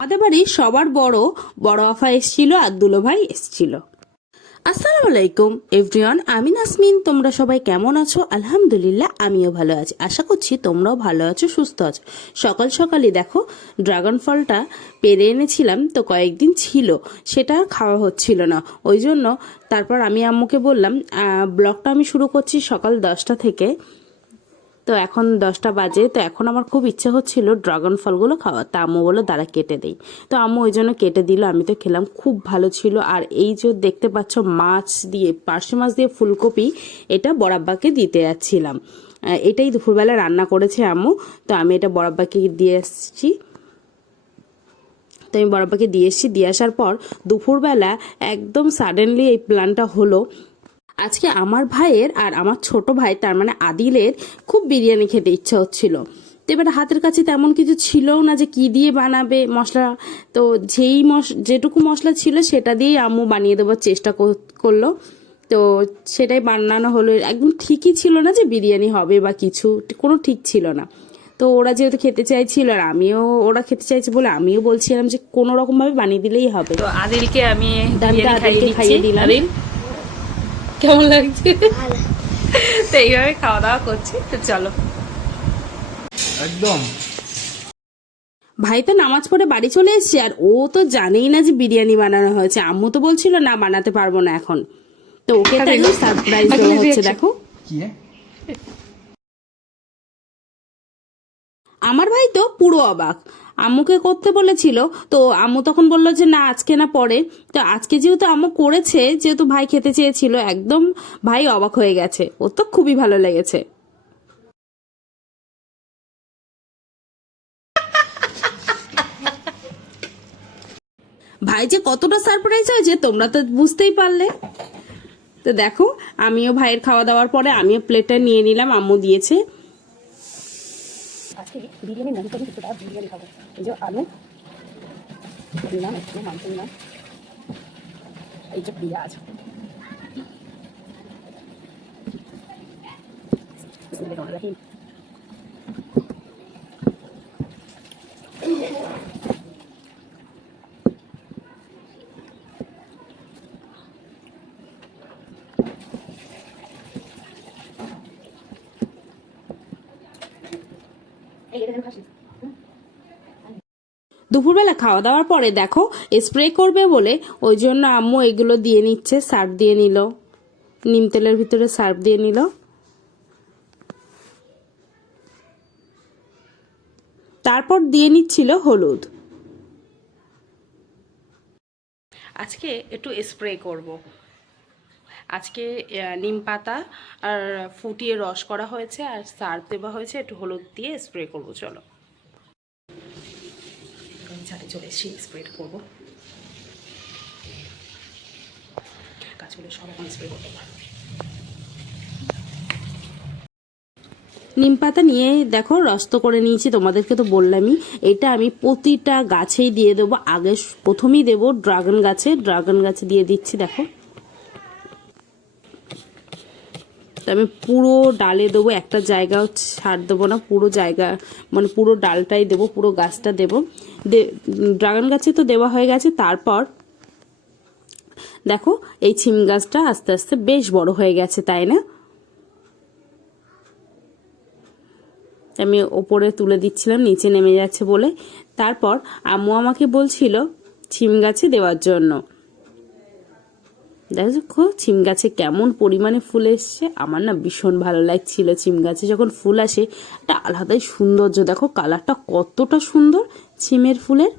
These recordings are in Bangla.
আমাদের বাড়ির সবার বড় বড় আফা এসেছিল আর দুলো ভাই এসেছিল। আসসালামু আলাইকুম এভরিওয়ান, আমি নাসমিন। তোমরা সবাই কেমন আছো? আলহামদুলিল্লাহ আমিও ভালো আছি। আশা করছি তোমরাও ভালো আছো, সুস্থ আছো। সকাল সকালই দেখো ড্রাগন ফলটা পেরে এনেছিলাম, তো কয়েকদিন ছিল, সেটা খাওয়া হচ্ছিল না। ওই জন্য তারপর আমি আম্মুকে বললাম ব্লগটা আমি শুরু করছি সকাল 10টা থেকে। তো এখন 10টা বাজে, তো এখন আমার খুব ইচ্ছে হচ্ছিল ড্রাগন ফলগুলো খাওয়া। তা আম্মু বললো দাঁড়া কেটে দেই, তো আম্মু ওই জন্য কেটে দিল। আমি তো খেলাম, খুব ভালো ছিল। আর এই যে দেখতে পাচ্ছ মাছ দিয়ে, পার্শে মাছ দিয়ে ফুলকপি, এটা বড়াব্বাকে দিতে যাচ্ছিলাম। এটাই দুপুরবেলা রান্না করেছে আম্মু, তো আমি এটা বড়াব্বাকে দিয়ে এসেছি। তো আমি বড়াব্বাকে দিয়ে এসেছি, দিয়ে আসার পর দুপুরবেলা একদম সাডেনলি এই প্ল্যানটা হলো। আজকে আমার ভাইয়ের আর আমার ছোট ভাই, তার মানে আদিলের, খুব বিরিয়ানি খেতে ইচ্ছা হচ্ছিল। তো এবার হাতের কাছে তেমন কিছু ছিলও না যে কি দিয়ে বানাবে মশলা। তো যেটুকু মশলা ছিল সেটা দিয়েই আম্মু বানিয়ে দেওয়ার চেষ্টা করলো। তো সেটাই বানানো হলো। একদম ঠিকই ছিল না যে বিরিয়ানি হবে বা কিছু, কোনো ঠিক ছিল না। তো ওরা যেহেতু খেতে চাইছিল আর ওরা খেতে চাইছে বলে আমিও বলছিলাম যে কোনো রকম ভাবে বানিয়ে দিলেই হবে। তো আদিলকে আমি আদিলকে খাইয়ে দিলাম। আদিল কেমন লাগছে? তো এইভাবে খাওয়া দাওয়া করছি, তো চলো। একদম। ভাই তো নামাজ পড়ে বাড়ি চলে এসেছে, আর ও তো জানেই না যে বিরিয়ানি বানানো হয়েছে। আম্মু তো বলছিল না বানাতে পারবো না এখন, তো ওকে তো একদম সারপ্রাইজ দেওয়া হচ্ছে। দেখো কি আমার ভাই তো পুরো অবাক। আম্মুকে করতে বলেছিল, তো আম্মু তখন বললো যে না আজকে না পরে। তো আজকে যেহেতু আম্মু করেছে, যেহেতু ভাই খেতে চেয়েছিল, একদম ভাই অবাক হয়ে গেছে। ওর তো খুবই ভালো লেগেছে। ভাই যে কতটা সারপ্রাইজ হয়েছে তোমরা তো বুঝতেই পারলে। তো দেখো আমিও ভাইয়ের খাওয়া দাওয়ার পরে আমিও প্লেটটা নিয়ে নিলাম, আম্মু দিয়েছে। আজকে বিরিয়ানি নাকি করি কিছুটা বিরিয়ানি খাবো। এই যে আলু নিলাম, একটু মাংস নিলাম, এই যে পেঁয়াজ, বিসমিল্লাহির এই এটা খাসি। দুপুরবেলা খাওয়া দাওয়ার পরে দেখো স্প্রে করবে বলে ওই জন্য আম্মু এগুলো দিয়ে নিচ্ছে। সার্ফ দিয়ে নিল, নিম তেলের ভিতরে সার্ফ দিয়ে নিল। তারপর দিয়ে নিচ্ছিল হলুদ। আজকে একটু স্প্রে করব। আজকে নিম পাতা আর ফুটিয়ে রস করা হয়েছে, আর সার্ফ দেওয়া হয়েছে, একটু হলুদ দিয়ে স্প্রে করব। চলো আমি ছাদে চলে এসেছি, স্প্রে করবো। কাজগুলো সব এখন স্প্রে করতে পারবো। নিম পাতা নিয়ে দেখো রস্ত করে নিয়েছি, তোমাদেরকে তো বললামই। এটা আমি প্রতিটা গাছেই দিয়ে দেবো। আগে প্রথমেই দেবো ড্রাগন গাছে দিয়ে দিচ্ছি। দেখো আমি পুরো ডালে দেবো, একটা জায়গাও ছাড় দেবো না, পুরো জায়গা মানে পুরো ডালটাই দেবো, পুরো গাছটা দেবো। ড্রাগন গাছে তো দেওয়া হয়ে গেছে। তারপর দেখো এই ছিম গাছটা আস্তে আস্তে বেশ বড় হয়ে গেছে, তাই না? আমি ওপরে তুলে দিচ্ছিলাম, নিচে নেমে যাচ্ছে বলে। তারপর আম্মু আমাকে বলছিল ছিম গাছে দেওয়ার জন্য। দেখো ছিম গাছে কেমন পরিমাণে ফুল এসছে। আমার না ভীষণ ভালো লাগছিল। ছিম গাছে যখন ফুল আসে একটা আলাদাই সৌন্দর্য। দেখো কালারটা কতটা সুন্দর ছিমের ফুলের।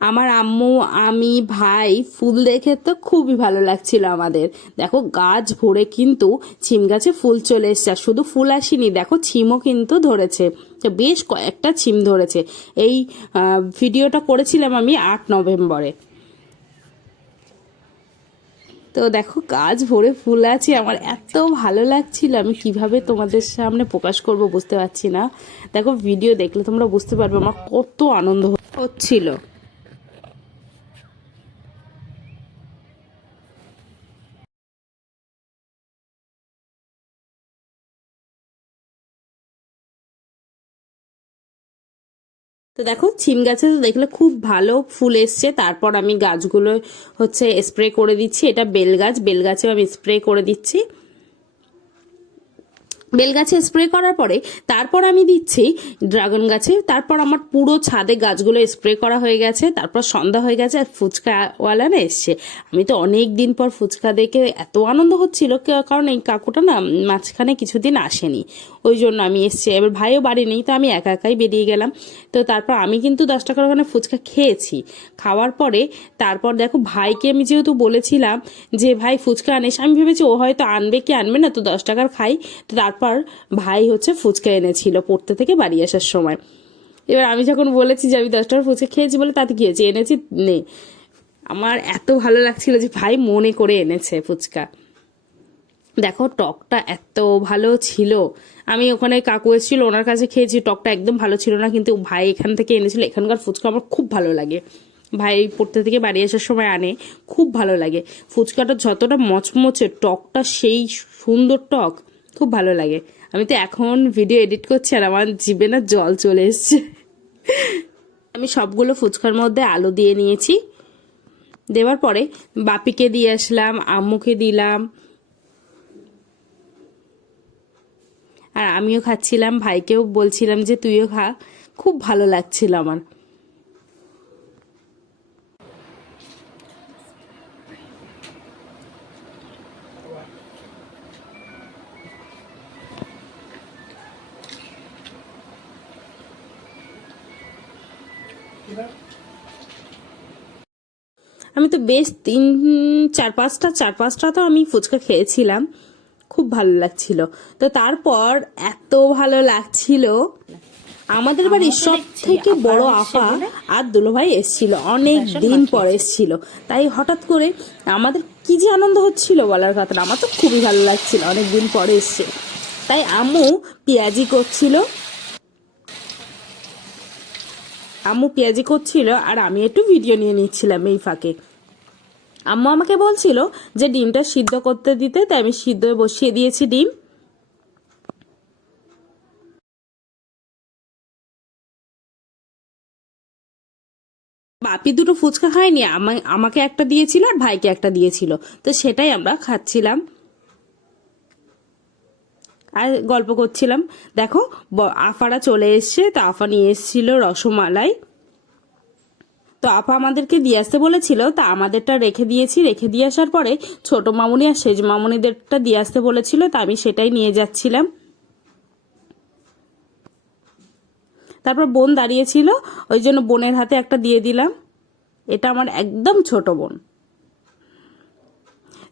আমার আম্মু, আমি, ভাই ফুল দেখে তো খুবই ভালো লাগছিল আমাদের। দেখো গাছ ভরে কিন্তু ছিম গাছে ফুল চলে এসছে। আর শুধু ফুল আসেনি, দেখো ছিমও কিন্তু ধরেছে, বেশ কয়েকটা ছিম ধরেছে। এই ভিডিওটা করেছিলাম আমি 8 নভেম্বরে। তো দেখো গাছ ভরে ফুল আছে, আমার এত ভালো লাগছিল। আমি কিভাবে তোমাদের সামনে প্রকাশ করব বুঝতে পারছি না। দেখো ভিডিও দেখলে তোমরা বুঝতে পারবে আমার কত আনন্দ হচ্ছিল। তো দেখো সিম গাছে তো দেখলে খুব ভালো ফুল এসছে। তারপর আমি গাছগুলো হচ্ছে স্প্রে করে দিচ্ছি। এটা বেল গাছেও আমি স্প্রে করে দিচ্ছি। বেল গাছে স্প্রে করার পরে তারপর আমি দিচ্ছি ড্রাগন গাছে। তারপর আমার পুরো ছাদে গাছগুলো স্প্রে করা হয়ে গেছে। তারপর সন্ধ্যা হয়ে গেছে আর ফুচকাওয়ালা না এসছে। আমি তো অনেক দিন পর ফুচকা দেখে এত আনন্দ হচ্ছিল, কারণ এই কাকুটা না মাঝখানে কিছুদিন আসেনি, ওই জন্য আমি এসছি। এবার ভাইও বাড়ি নেই, তো আমি একা একাই বেরিয়ে গেলাম। তো তারপর আমি কিন্তু 10 টাকার ওখানে ফুচকা খেয়েছি। খাওয়ার পরে তারপর দেখো ভাইকে আমি যেহেতু বলেছিলাম যে ভাই ফুচকা আনিস, আমি ভেবেছি ও হয়তো আনবে কি আনবে না, তো 10 টাকার খাই। তো তারপর ভাই হচ্ছে ফুচকা এনেছিল পড়তে থেকে বাড়ি আসার সময়। এবার আমি যখন বলেছি যে আমি 10 টাকার ফুচকা খেয়েছি, বলে তাতে কি হয়েছে, এনেছি নে। আমার এত ভালো লাগছিল যে ভাই মনে করে এনেছে ফুচকা। দেখো টকটা এত ভালো ছিল। আমি ওখানে কাকু এসেছিল, ওনার কাছে খেয়েছি, টকটা একদম ভালো ছিল না, কিন্তু ভাই এখান থেকে এনেছিল। এখানকার ফুচকা আমার খুব ভালো লাগে। ভাই পড়তে থেকে বাড়ি আসার সময় আনে, খুব ভালো লাগে। ফুচকাটা যতটা মচমচে, টকটা সেই সুন্দর টক, খুব ভালো লাগে। আমি তো এখন ভিডিও এডিট করছি আর আমার জিভে না জল চলে এসছে। আমি সবগুলো ফুচকার মধ্যে আলু দিয়ে নিয়েছি। দেওয়ার পরে বাপিকে দিয়ে আসলাম, আম্মুকে দিলাম, আর আমিও খাচ্ছিলাম। ভাইকেও বলছিলাম যে তুইও খা, খুব ভালো লাগছিল আমার। আমি তো বেশ 4-5টা তো আমি ফুচকা খেয়েছিলাম, খুব ভালো লাগছিল। তো তারপর এত ভালো লাগছিল, আমাদের বাড়ির সব থেকে বড় আপা আর দুলোভাই এসেছিল, অনেক দিন পর এসেছিল। তাই হঠাৎ করে আমাদের কি যে আনন্দ হচ্ছিল বলার কথা না। আমার তো খুবই ভালো লাগছিল, অনেক দিন পরে এসছে। তাই আম্মু পেঁয়াজি করছিল আর আমি একটু ভিডিও নিয়ে নিচ্ছিলাম এই ফাঁকে। আম্মু আমাকে বলছিল যে ডিমটা সিদ্ধ করতে দিতে, তাই আমি সিদ্ধ বসিয়ে দিয়েছি ডিম। বাপি দুটো ফুচকা খায়নি, আমাকে একটা দিয়েছিল আর ভাইকে একটা দিয়েছিল, তো সেটাই আমরা খাচ্ছিলাম আর গল্প করছিলাম। দেখো আফারা চলে এসছে, তো আফা নিয়ে এসেছিল রসমালাই। তো আপা আমাদেরকে দিয়ে আসতে বলেছিল, তা আমাদেরটা রেখে দিয়েছি। রেখে দিয়ে আসার পরে ছোট মামুনি আর সেজ মামুনিদেরটা দিয়ে আসতে বলেছিল, তা আমি সেটাই নিয়ে যাচ্ছিলাম। তারপর বোন দাঁড়িয়েছিল, ওই জন্য বোনের হাতে একটা দিয়ে দিলাম। এটা আমার একদম ছোট বোন।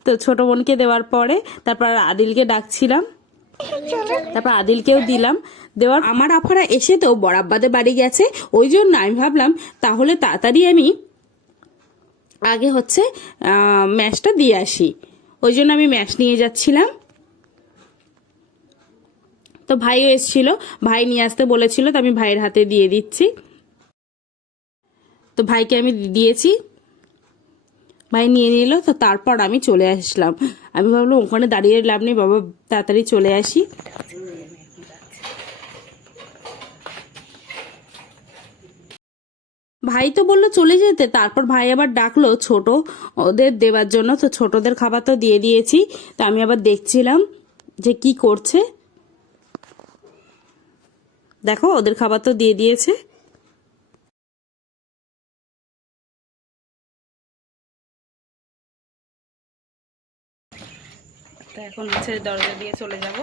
তো ছোট বোনকে দেওয়ার পরে তারপর আদিলকে ডাকছিলাম, তারপর আদিলকেও দিলাম। দেওয়ার আমার আফারা এসে তো বরাব্বাদের বাড়ি গেছে, ওই জন্য আমি ভাবলাম তাহলে তাড়াতাড়ি আমি আগে হচ্ছে ম্যাশটা দিয়ে আসি, ওই জন্য আমি ম্যাশ নিয়ে যাচ্ছিলাম। তো ভাইও এসেছিল, ভাই নিয়ে আসতে বলেছিল, তো আমি ভাইয়ের হাতে দিয়ে দিচ্ছি। তো ভাইকে আমি দিয়েছি, ভাই নিয়ে নিল। তো তারপর আমি চলে আসলাম। আমি ভাবলাম ওখানে দাঁড়িয়ে লাভ নেই, বাবা তাড়াতাড়ি চলে আসি। ভাই তো বললো চলে যেতে, তারপর ভাই আবার ডাকলো ছোট ওদের দেওয়ার জন্য। তো ছোটদের খাবার তো দিয়ে দিয়েছি। তো আমি আবার দেখছিলাম যে কি করছে। দেখো ওদের খাবার তো দিয়ে দিয়েছে। তো এখন হচ্ছে দরজা দিয়ে চলে যাব,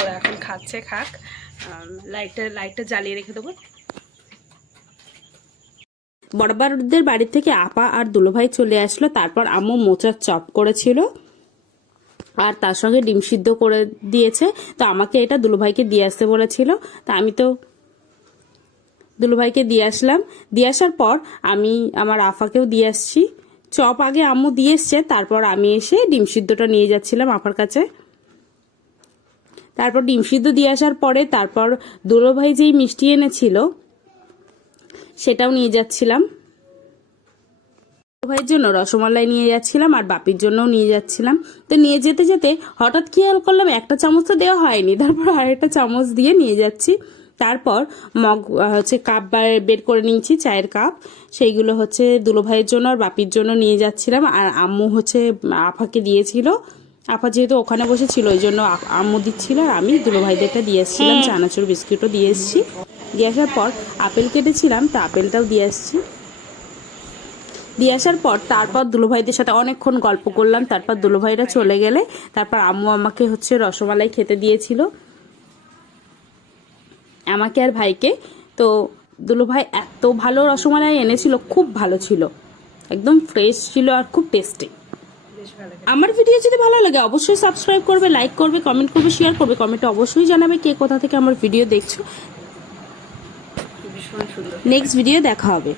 ওরা এখন খাচ্ছে, খাক। লাইটটা জ্বালিয়ে রেখে দেবো। বড়বারদের বাড়ি থেকে আপা আর দুলোভাই চলে আসলো। তারপর আম্মু মোচার চপ করেছিল আর তার সঙ্গে ডিম সিদ্ধ করে দিয়েছে। তো আমাকে এটা দুলোভাইকে দিয়ে আসতে বলেছিল, তা আমি তো দুলোভাইকে দিয়ে আসলাম। দিয়ে আসার পর আমি আমার আফাকেও দিয়ে আসছি। চপ আগে আম্মু দিয়ে এসছে, তারপর আমি এসে ডিম সিদ্ধটা নিয়ে যাচ্ছিলাম আপার কাছে। তারপর ডিম সিদ্ধ দিয়ে আসার পরে তারপর দুলোভাই যেই মিষ্টি এনেছিল সেটাও নিয়ে যাচ্ছিলাম। ভাইয়ের জন্য রসমালাই নিয়ে যাচ্ছিলাম আর বাপির জন্যও নিয়ে যাচ্ছিলাম। তো নিয়ে যেতে যেতে হঠাৎ খেয়াল করলাম একটা চামচ তো দেওয়া হয়নি, তারপর আরেকটা চামচ দিয়ে নিয়ে যাচ্ছি। তারপর মগ হচ্ছে কাপ বের করে নিয়েছি, চায়ের কাপ, সেইগুলো হচ্ছে দুলো ভাইয়ের জন্য আর বাপির জন্য নিয়ে যাচ্ছিলাম। আর আম্মু হচ্ছে আফাকে দিয়েছিল, আপা যেহেতু ওখানে বসেছিল ওই জন্য আম্মু দিচ্ছিল, আর আমি দুলো ভাইদেরটা দিয়ে এসেছিলাম, চানাচুর বিস্কুটও দিয়ে এসেছি। দিয়ে আসার পর আপেল কেটেছিলাম, তো আপেলটাও দিয়ে আসছি। দিয়ে আসার পর তারপর দুলোভাইদের সাথে অনেকক্ষণ গল্প করলাম। তারপর দুলোভাইরা চলে গেলে তারপর আম্মু আমাকে হচ্ছে রসমালাই খেতে দিয়েছিল, আমাকে আর ভাইকে। তো দুলোভাই এত ভালো রসমালাই এনেছিল, খুব ভালো ছিল, একদম ফ্রেশ ছিল আর খুব টেস্টি। আমার ভিডিও যদি ভালো লাগে অবশ্যই সাবস্ক্রাইব করবে, লাইক করবে, কমেন্ট করবে, শেয়ার করবে। কমেন্টে অবশ্যই জানাবে কে কোথা থেকে আমার ভিডিও দেখছো। ভীষণ সুন্দর। নেক্সট ভিডিও দেখা হবে।